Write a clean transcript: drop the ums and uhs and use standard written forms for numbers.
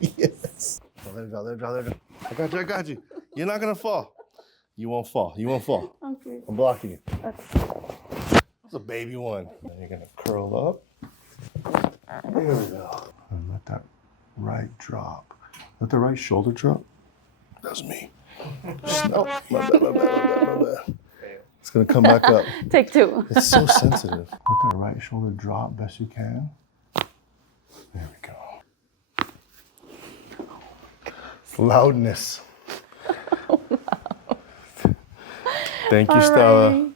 Yes. Let it go. I got you. You're not gonna fall. You won't fall. Okay. I'm blocking you. Okay. It's a baby one. And you're gonna curl up. There we go. And let that right drop. Let the right shoulder drop. That's me. No, my bad. It's gonna come back up. Take two. It's so sensitive. Let that right shoulder drop best you can. There we go. Loudness. Thank you, Stella. Right.